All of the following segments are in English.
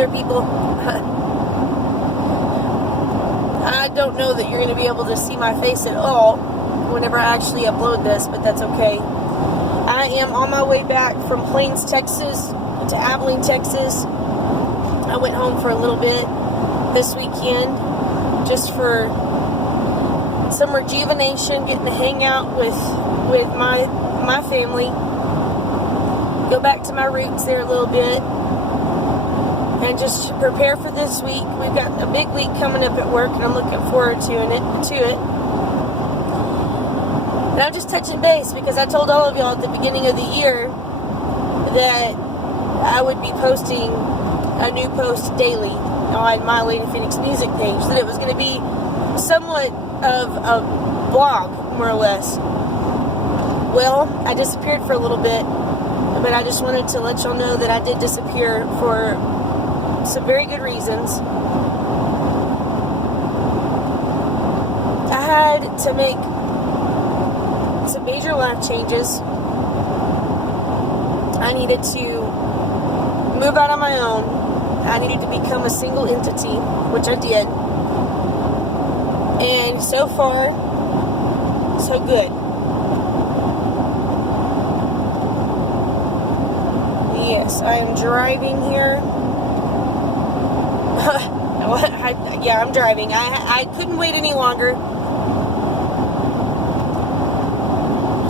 there, people. I don't know that you're going to be able to see my face at all whenever I actually upload this, but that's okay. I am on my way back from Plains, Texas to Abilene, Texas. I went home for a little bit this weekend just for some rejuvenation, getting to hang out with my family, go back to my roots there a little bit, and just prepare for this week. We've got a big week coming up at work, and I'm looking forward to it. And I'm just touching base because I told all of y'all at the beginning of the year that I would be posting a new post daily on my Lady Phoenix music page, that it was going to be somewhat of a blog, more or less. Well, I disappeared for a little bit, but I just wanted to let y'all know that I did disappear for some very good reasons. I had to make some major life changes. I needed to move out on my own. I needed to become a single entity, which I did. And so far, so good. Yes, I am driving here. Yeah, I'm driving. I couldn't wait any longer.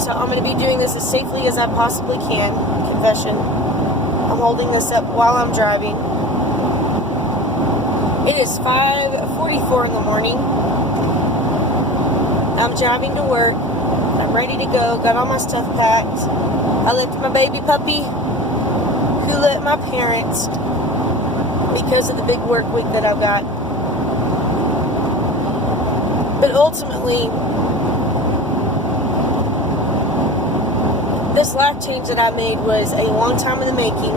So I'm going to be doing this as safely as I possibly can. Confession. I'm holding this up while I'm driving. It is 5:44 in the morning. I'm driving to work. I'm ready to go. Got all my stuff packed. I left my baby puppy, who let my parents, because of the big work week that I've got. But ultimately, this life change that I made was a long time in the making.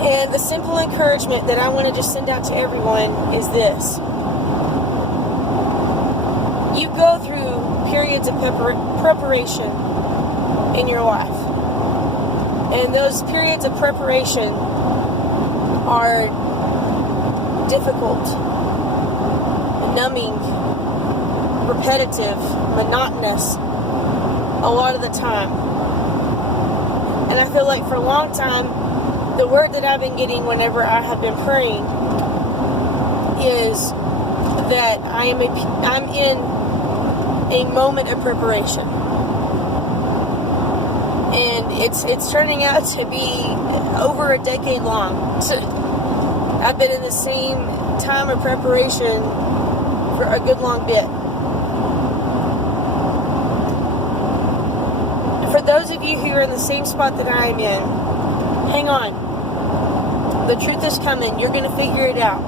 And the simple encouragement that I want to just send out to everyone is this. You go through periods of preparation in your life. And those periods of preparation are difficult, numbing, repetitive, monotonous a lot of the time. And I feel like for a long time, the word that I've been getting whenever I have been praying is that I'm in a moment of preparation. And it's turning out to be over a decade long. I've been in the same time of preparation for a good long bit. For those of you who are in the same spot that I am in, hang on. The truth is coming. You're going to figure it out.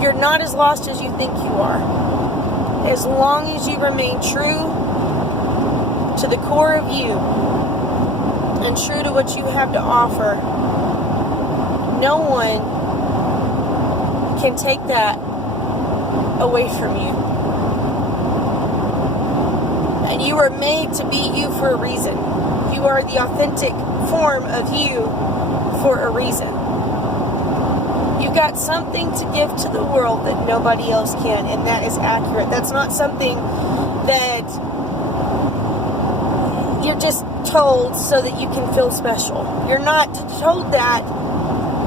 You're not as lost as you think you are. As long as you remain true to the core of you and true to what you have to offer, no one can take that away from you. And you are made to be you for a reason. You are the authentic form of you for a reason. You got something to give to the world that nobody else can, and that is accurate. That's not something that you're just told so that you can feel special. You're not told that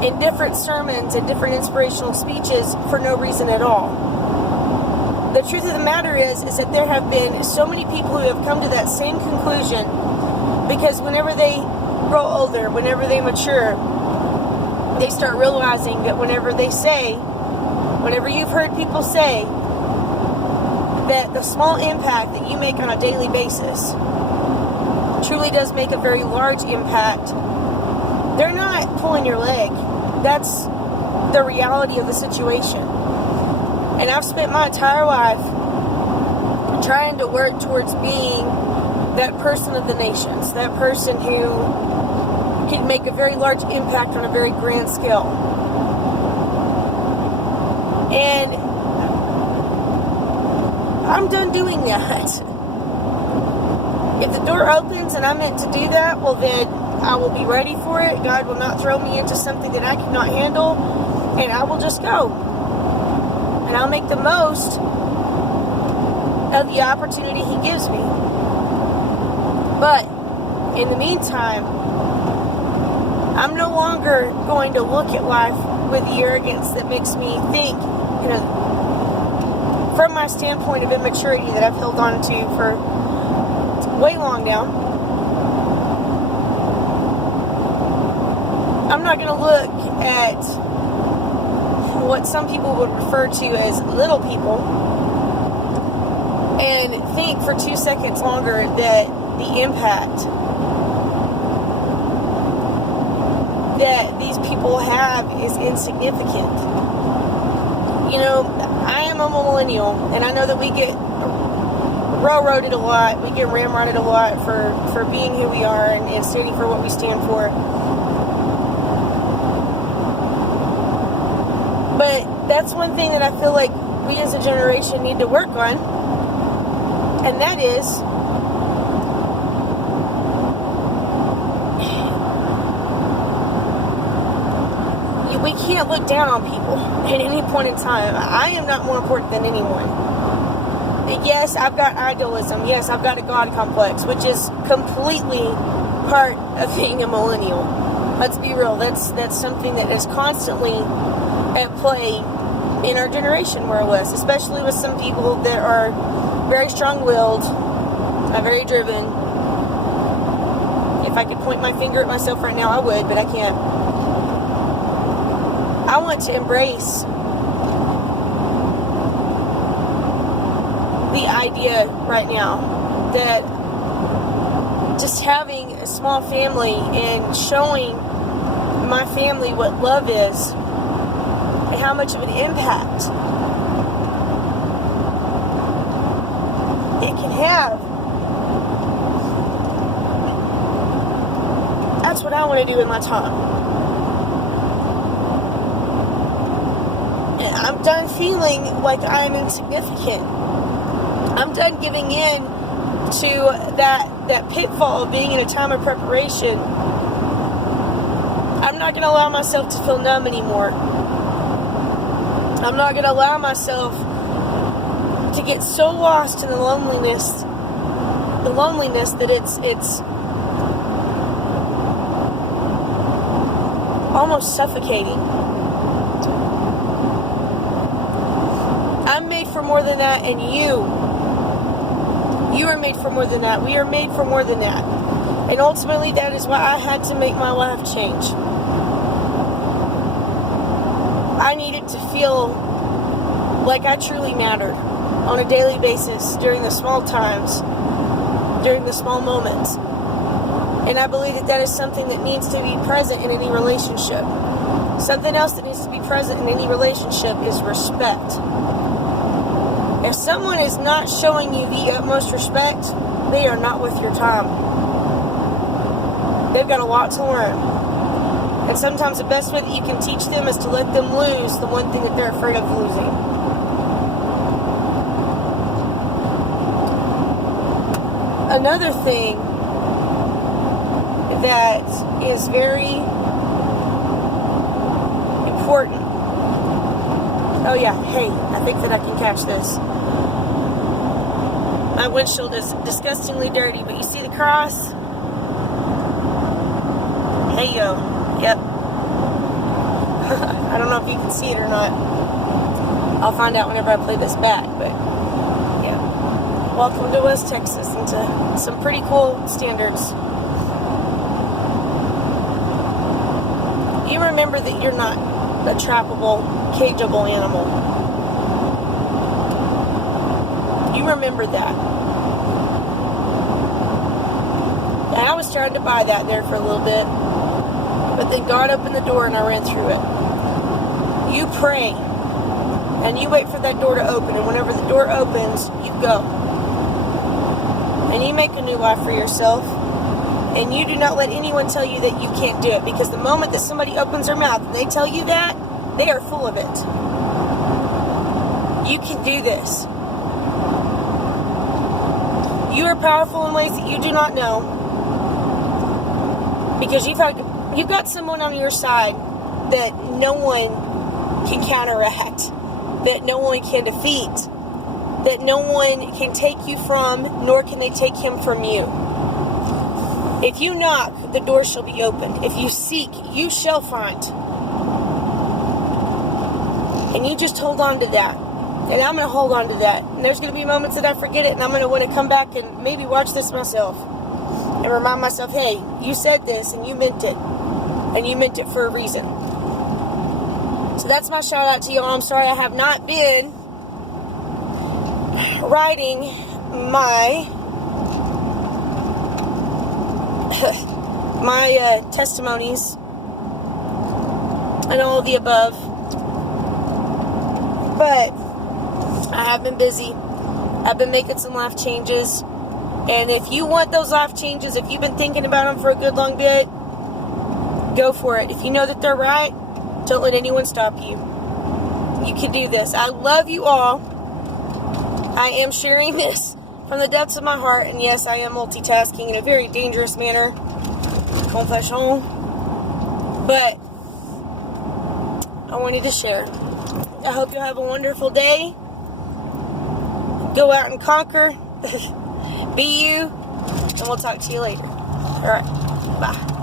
in different sermons and different inspirational speeches for no reason at all. The truth of the matter is that there have been so many people who have come to that same conclusion because whenever they grow older, whenever they mature, they start realizing that whenever you've heard people say that the small impact that you make on a daily basis truly does make a very large impact, they're not pulling your leg. That's the reality of the situation. And I've spent my entire life trying to work towards being that person of the nations, that person who can make a very large impact on a very grand scale. And I'm done doing that. If the door opens and I'm meant to do that, well then I will be ready for it. God will not throw me into something that I cannot handle, and I will just go. And I'll make the most of the opportunity He gives me. But in the meantime, I'm no longer going to look at life with the arrogance that makes me think, from my standpoint of immaturity that I've held on to for way long now. I'm not going to look at what some people would refer to as little people and think for 2 seconds longer that the impact that these people have is insignificant. I am a millennial, and I know that we get railroaded a lot, we get ramrodded a lot for being who we are and standing for what we stand for. But that's one thing that I feel like we as a generation need to work on, and that is we can't look down on people at any point in time. I am not more important than anyone. Yes, I've got idolism. Yes, I've got a God complex, which is completely part of being a millennial. Let's be real. That's something that is constantly at play in our generation, more or less, especially with some people that are very strong-willed, very driven. If I could point my finger at myself right now, I would, but I can't. I want to embrace the idea right now that just having a small family and showing my family what love is and how much of an impact it can have. That's what I want to do in my time. I'm done feeling like I'm insignificant. I'm done giving in to that pitfall of being in a time of preparation. I'm not going to allow myself to feel numb anymore. I'm not going to allow myself to get so lost in the loneliness that it's almost suffocating. I'm made for more than that, and you are made for more than that. We are made for more than that. And ultimately, that is why I had to make my life change. I needed to feel like I truly mattered on a daily basis during the small times, during the small moments. And I believe that is something that needs to be present in any relationship. Something else that needs to be present in any relationship is respect. If someone is not showing you the utmost respect, they are not worth your time. They've got a lot to learn. And sometimes the best way that you can teach them is to let them lose the one thing that they're afraid of losing. Another thing that is very important. Oh yeah, hey, I think that I can catch this. My windshield is disgustingly dirty, but you see the cross? Hey yo, yep. I don't know if you can see it or not. I'll find out whenever I play this back, but yeah. Welcome to West Texas and to some pretty cool standards. You remember that you're not a trappable, cageable animal. You remember that. And I was trying to buy that there for a little bit, but then God opened the door and I ran through it. You pray, and you wait for that door to open, and whenever the door opens, you go. And you make a new life for yourself. And you do not let anyone tell you that you can't do it, because the moment that somebody opens their mouth and they tell you that, they are full of it. You can do this. You are powerful in ways that you do not know. Because you've got someone on your side that no one can counteract, that no one can defeat, that no one can take you from, nor can they take him from you. If you knock, the door shall be opened. If you seek, you shall find. And you just hold on to that. And I'm going to hold on to that. And there's going to be moments that I forget it, and I'm going to want to come back and maybe watch this myself. And remind myself, hey, you said this, and you meant it. And you meant it for a reason. So that's my shout out to y'all. I'm sorry I have not been writing my testimonies and all of the above. But I have been busy. I've been making some life changes. And if you want those life changes, if you've been thinking about them for a good long bit, go for it. If you know that they're right, don't let anyone stop you. You can do this. I love you all. I am sharing this from the depths of my heart. And yes, I am multitasking in a very dangerous manner. Confession. But I wanted to share. I hope you'll have a wonderful day. Go out and conquer. Be you. And we'll talk to you later. All right. Bye.